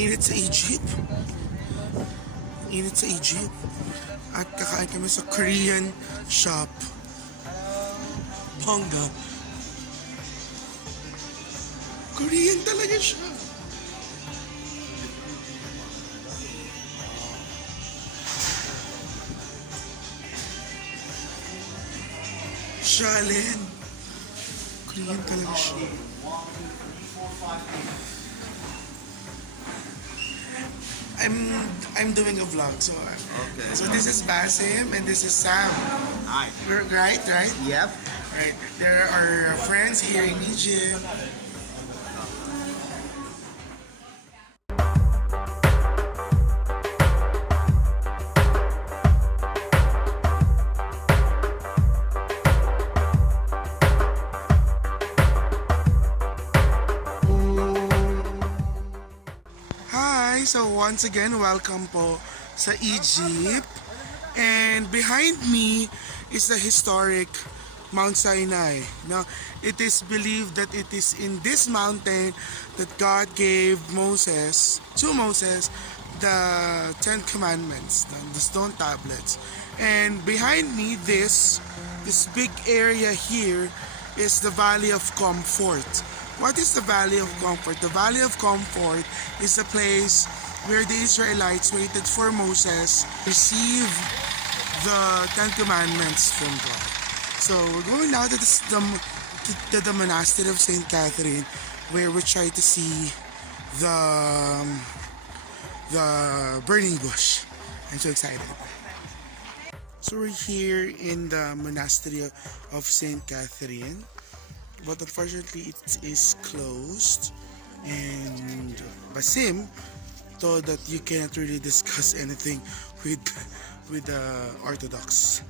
Init sa Egypt. Init sa Egypt. At kakain kami sa Korean shop. Bongga. Korean talaga siya. Shalen. Korean talaga siya. I'm doing a vlog, so this is Basim and this is Sam. Hi. Right? Yep. Right. There are friends here in Egypt. Hi! So once again, welcome po sa Egypt. And behind me is the historic Mount Sinai. Now, it is believed that it is in this mountain that God gave to Moses, the Ten Commandments, the stone tablets. And behind me, this big area here is the Valley of Comfort. What is the Valley of Comfort? The Valley of Comfort is the place where the Israelites waited for Moses to receive the Ten Commandments from God. So we're going now to the Monastery of St. Catherine, where we try to see the burning bush. I'm so excited. So we're here in the Monastery of St. Catherine, but unfortunately it is closed, and Basim thought that you cannot really discuss anything with the Orthodox,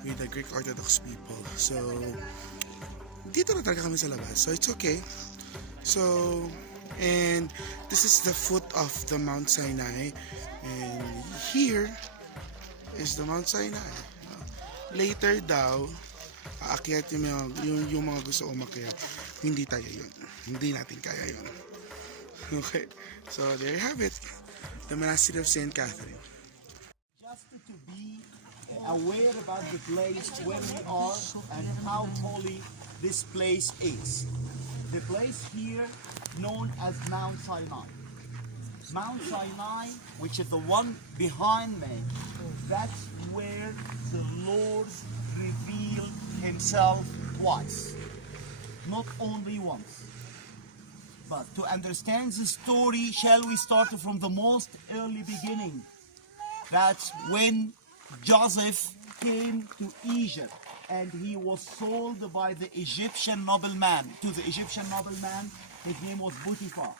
with the Greek Orthodox people. So dito na talaga kami sa labas, so it's okay. So, and this is the foot of the Mount Sinai, and here is the Mount Sinai. Later daw aakyat yung mga gusto umakyat. Hindi tayo yun. Hindi natin kaya yun. Okay. So there you have it. The Monastery of St. Catherine. Just to be aware about the place where we are and how holy this place is. The place here known as Mount Sinai. Mount Sinai, which is the one behind me, that's where the Lord revealed himself twice, not only once. But to understand the story, shall we start from the most early beginning? That's when Joseph came to Egypt and he was sold by the Egyptian nobleman. To the Egyptian nobleman, his name was Potiphar.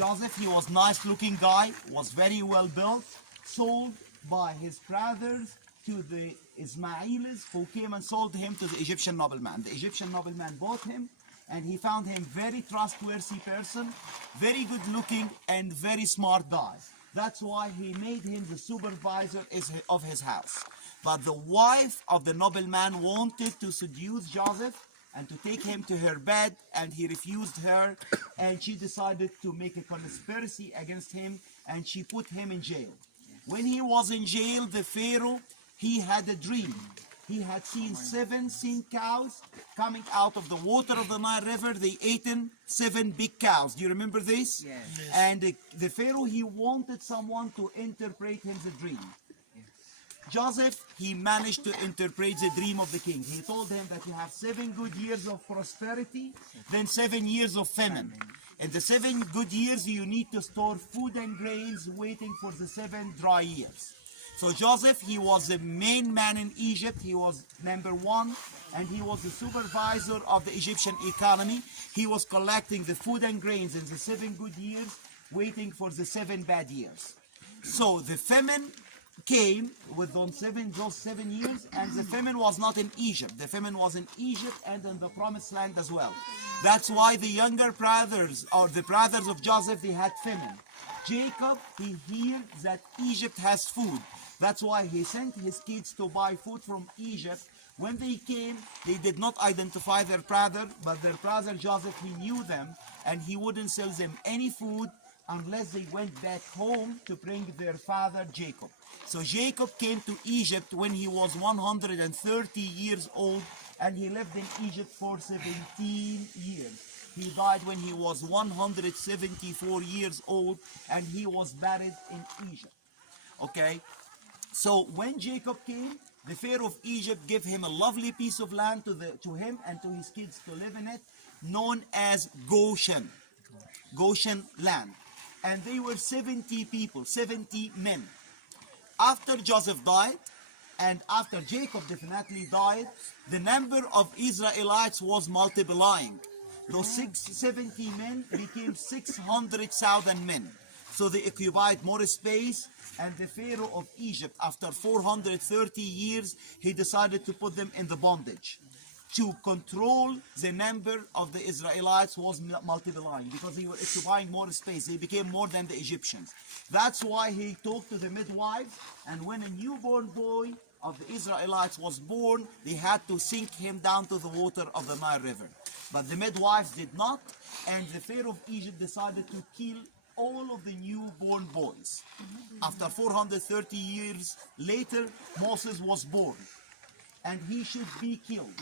Joseph, he was nice looking guy, was very well built, sold by his brothers to the Ismailis, who came and sold him to the Egyptian nobleman. The Egyptian nobleman bought him, and he found him very trustworthy person, very good looking and very smart guy. That's why he made him the supervisor of his house. But the wife of the nobleman wanted to seduce Joseph and to take him to her bed, and he refused her, and she decided to make a conspiracy against him, and she put him in jail. When he was in jail, the Pharaoh, he had a dream. He had seen 7 cows coming out of the water of the Nile River. They eaten 7 big cows. Do you remember this? Yes. And the Pharaoh, he wanted someone to interpret him the dream. Joseph, he managed to interpret the dream of the king. He told him that you have 7 good years of prosperity, then 7 years of famine. In the 7 good years, you need to store food and grains waiting for the 7 dry years. So Joseph, he was the main man in Egypt. He was number 1, and he was the supervisor of the Egyptian economy. He was collecting the food and grains in the 7 good years, waiting for the 7 bad years. So the famine came with those 7 years, and the famine was not in Egypt. The famine was in Egypt and in the Promised Land as well. That's why the younger brothers, or the brothers of Joseph, they had famine. Jacob, he heard that Egypt has food. That's why he sent his kids to buy food from Egypt. When they came, they did not identify their brother, but their brother Joseph, he knew them, and he wouldn't sell them any food unless they went back home to bring their father Jacob. So Jacob came to Egypt when he was 130 years old, and he lived in Egypt for 17 years. He died when he was 174 years old, and he was buried in Egypt. Okay? So when Jacob came, the Pharaoh of Egypt gave him a lovely piece of land to him and to his kids to live in it, known as Goshen. Goshen land. And they were 70 people, 70 men. After Joseph died, and after Jacob definitely died, the number of Israelites was multiplying. Those 70 men became 600,000 men. So they occupied more space, and the Pharaoh of Egypt, after 430 years, he decided to put them in the bondage. To control the number of the Israelites was multiplying, because they were occupying more space. They became more than the Egyptians. That's why he talked to the midwives, and when a newborn boy of the Israelites was born, they had to sink him down to the water of the Nile River. But the midwives did not, and the Pharaoh of Egypt decided to kill all of the newborn boys. After 430 years later, Moses was born, and he should be killed.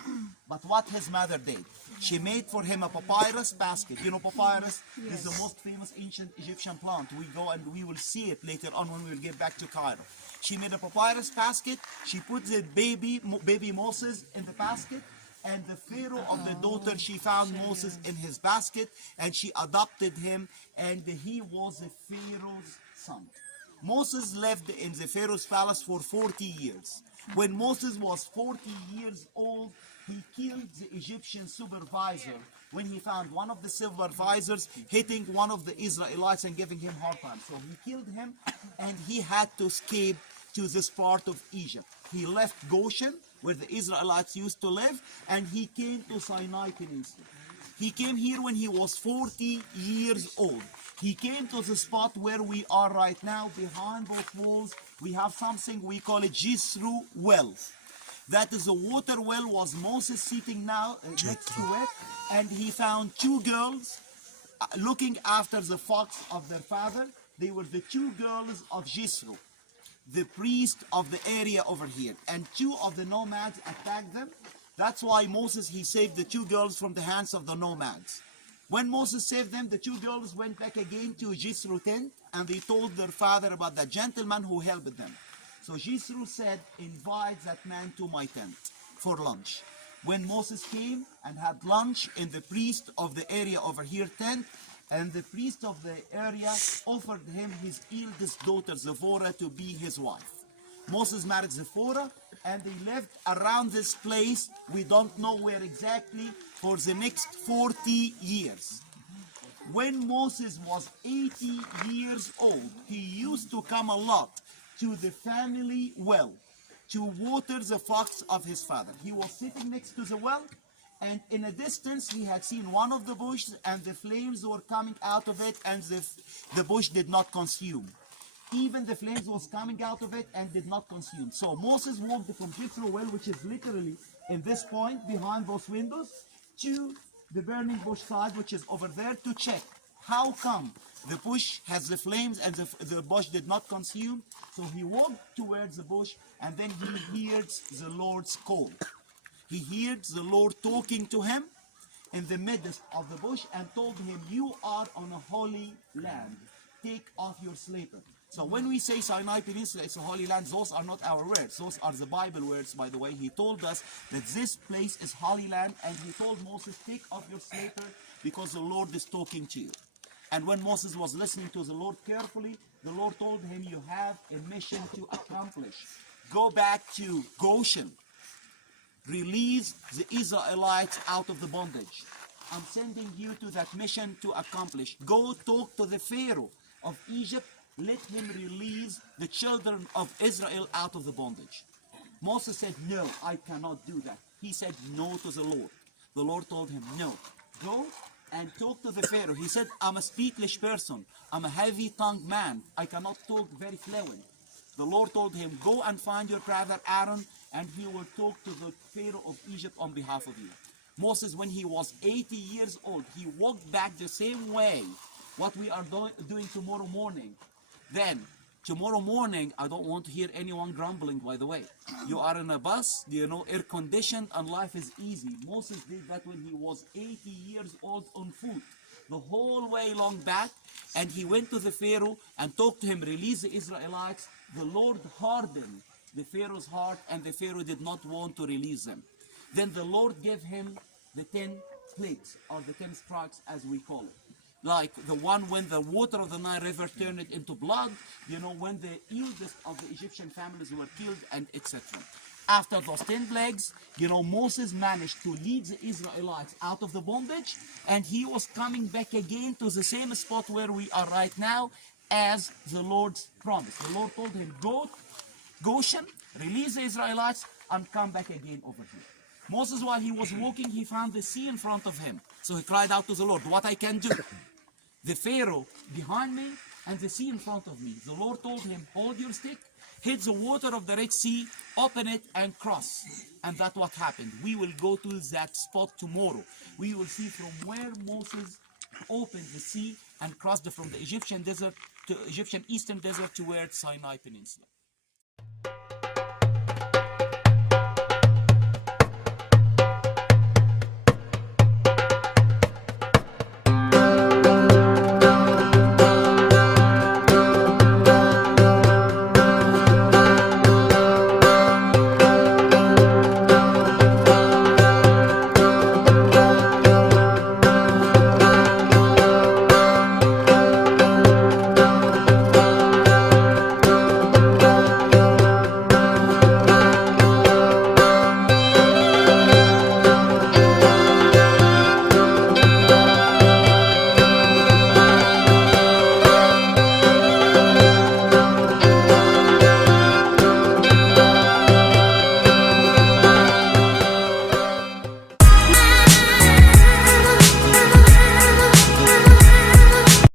But what his mother did, she made for him a papyrus basket. You know papyrus is the most famous ancient Egyptian plant. We go and we will see it later on when we will get back to Cairo. She made a papyrus basket. She put the baby Moses in the basket, and the Pharaoh of the daughter, she found Moses in his basket, and she adopted him, and he was the Pharaoh's son. Moses lived in the Pharaoh's palace for 40 years. When Moses was 40 years old, he killed the Egyptian supervisor when he found one of the supervisors hitting one of the Israelites and giving him hard time. So he killed him, and he had to escape to this part of Egypt. He left Goshen, where the Israelites used to live, and he came to Sinai Peninsula. He came here when he was 40 years old. He came to the spot where we are right now. Behind those walls, we have something we call a Jethro well. That is a water well. Was Moses sitting now next to it, and he found two girls looking after the flocks of their father. They were the two girls of Jethro, the priest of the area over here, and two of the nomads attacked them. That's why Moses, he saved the two girls from the hands of the nomads. When Moses saved them, the two girls went back again to Jethro's tent, and they told their father about the gentleman who helped them. So Jethro said, invite that man to my tent for lunch. When Moses came and had lunch in the priest of the area over here tent, and the priest of the area offered him his eldest daughter, Zipporah, to be his wife. Moses married Zipporah, and they lived around this place, we don't know where exactly, for the next 40 years. When Moses was 80 years old, he used to come a lot to the family well to water the flocks of his father. He was sitting next to the well, and in a distance he had seen one of the bushes, and the flames were coming out of it, and the bush did not consume. Even the flames was coming out of it and did not consume. So Moses walked from Jethro well, which is literally in this point behind those windows, to the burning bush side, which is over there, to check how come the bush has the flames and the bush did not consume. So he walked towards the bush, and then he hears the Lord's call. He hears the Lord talking to him in the midst of the bush and told him, you are on a holy land. Take off your slipper. So when we say Sinai Peninsula, it's a holy land, those are not our words. Those are the Bible words, by the way. He told us that this place is holy land, and he told Moses, take off your slipper because the Lord is talking to you. And when Moses was listening to the Lord carefully, the Lord told him, you have a mission to accomplish. Go back to Goshen. Release the Israelites out of the bondage. I'm sending you to that mission to accomplish. Go talk to the Pharaoh of Egypt. Let him release the children of Israel out of the bondage. Moses said, no, I cannot do that. He said no to the Lord. The Lord told him, no, go and talk to the Pharaoh. He said, I'm a speechless person. I'm a heavy-tongued man. I cannot talk very fluent. The Lord told him, go and find your brother Aaron, and he will talk to the Pharaoh of Egypt on behalf of you. Moses, when he was 80 years old, he walked back the same way what we are doing tomorrow morning. Then, tomorrow morning, I don't want to hear anyone grumbling, by the way. You are in a bus, you know, air conditioned, and life is easy. Moses did that when he was 80 years old on foot, the whole way long back, and he went to the Pharaoh and talked to him, release the Israelites. The Lord hardened the Pharaoh's heart, and the Pharaoh did not want to release them. Then the Lord gave him the 10 plagues, or the 10 strikes as we call it. Like the one when the water of the Nile River turned it into blood, you know, when the eldest of the Egyptian families were killed, and etc. After those 10 plagues, you know, Moses managed to lead the Israelites out of the bondage, and he was coming back again to the same spot where we are right now as the Lord's promise. The Lord told him, go Goshen, release the Israelites, and come back again over here. Moses, while he was walking, he found the sea in front of him. So he cried out to the Lord, what I can do? The Pharaoh behind me and the sea in front of me. The Lord told him, hold your stick, hit the water of the Red Sea, open it and cross. And that's what happened. We will go to that spot tomorrow. We will see from where Moses opened the sea and crossed from the Egyptian desert to Egyptian eastern desert to where Sinai Peninsula.